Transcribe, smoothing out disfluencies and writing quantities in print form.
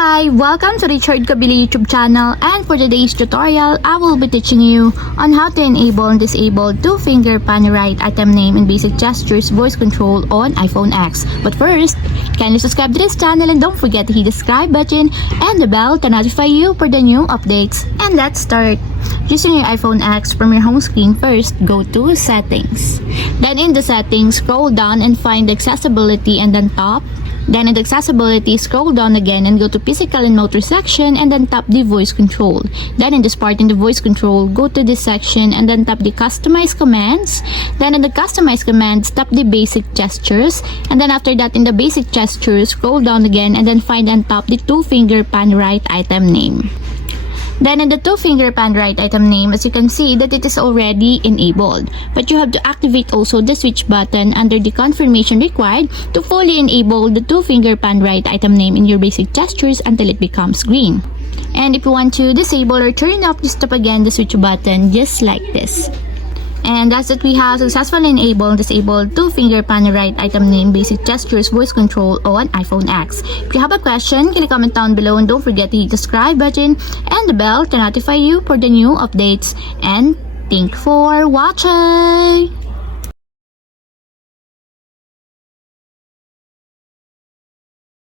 Hi, welcome to Richard Kabili YouTube channel, and for today's tutorial, I will be teaching you on how to enable and disable two-finger pan-right item name and basic gestures voice control on iPhone X. But first, kindly subscribe to this channel and don't forget to hit the subscribe button and the bell to notify you for the new updates. And let's start. Using your iPhone X, from your home screen, first go to Settings. Then in the Settings, scroll down and find Accessibility and then Top. Then in the Accessibility, scroll down again and go to Physical and Motor section and then tap the Voice Control. Then in this part in the Voice Control, go to this section and then tap the Customize Commands. Then in the Customize Commands, tap the Basic Gestures. And then after that, in the Basic Gestures, scroll down again and then find and tap the two-finger pan right item name. Then in the two-finger pan right item name, as you can see that it is already enabled. But you have to activate also the switch button under the confirmation required to fully enable the two-finger pan right item name in your basic gestures until it becomes green. And if you want to disable or turn off, just tap again the switch button just like this. And that's it, we have successfully enabled and disabled two-finger pan right item name basic gestures voice control on iPhone X. If you have a question, can you comment down below and don't forget to hit the subscribe button and the bell to notify you for the new updates. And thank you for watching!